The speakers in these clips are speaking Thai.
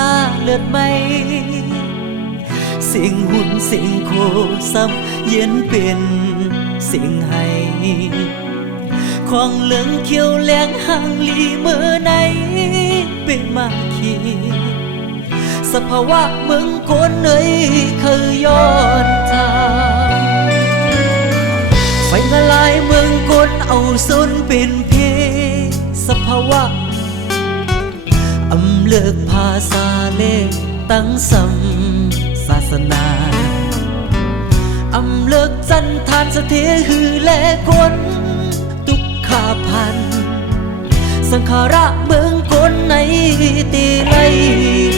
ตาเลือดไหมสิ่งหุ่นสิ่งโคซ้ำเย็นเป็นสิ่งให้ของเหลืองเขียวแหลงห่างลีเมื่อไหนเป็นมาขีสภาวะเมืองคนเอ่ยเคยย้อนทางไฟละลายเมืองคนเอาสุนเป็นเพสภาวะอำเลิกภาษาเลตั้งสัมศาสนาอำเลิกจันทานสะเทหือและคนทุกขาพันสังขาระเมืองคนในตีไล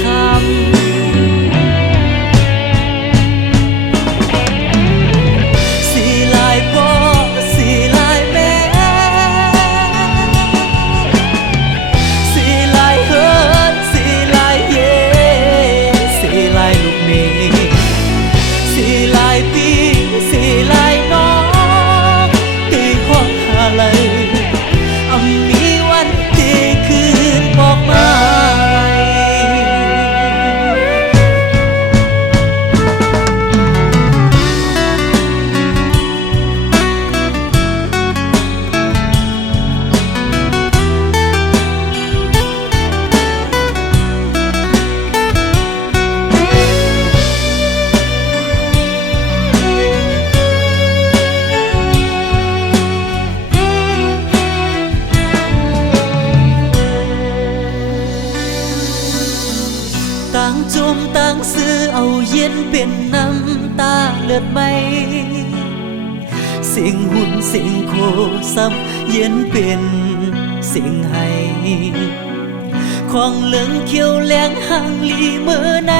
คำสีลายพ่อสีลายแม่สีลายเฮิร์นสีลายเย่สีลายลูกเมฆสีลายปีสีลายน้องตีห้องอะไรมีวันที่คืนบอกมาต่างจุ่มต่างซื้อเอาเย็นเป็นน้ำตาเลือดไหมสิ่งหุ่นสิ่งโคซ้ำเย็นเป็นสิ่งให้ของเหลืองเขียวแหลงห่างลีเมื่อไหน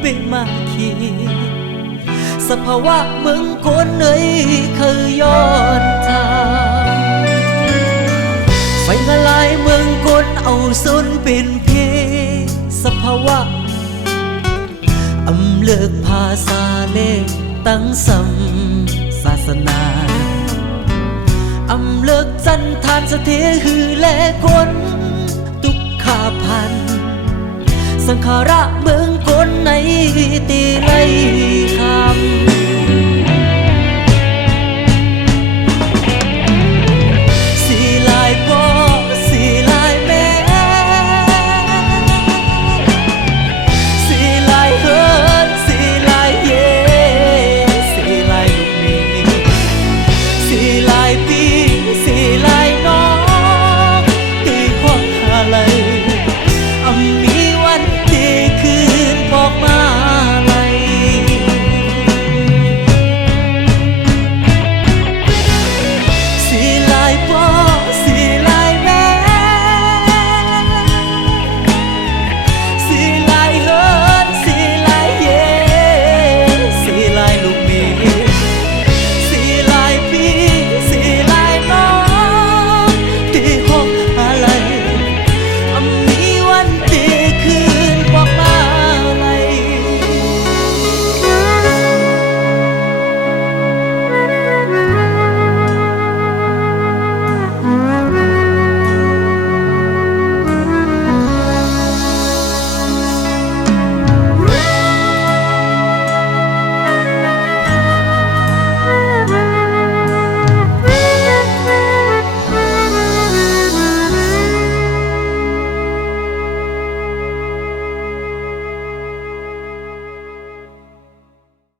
เป็นมาขีสภาวะเมืองคนเอ่ยเคยย้อนทางไฟละลายเมืองคนเอาสุนเป็นเพสภาวะอำเลิกภาษาเลตั้งสัมศาสนาอำเลิกจันทานสะเทหือและคนทุกขาพันสังขาระเมืองคนในตีไลคำ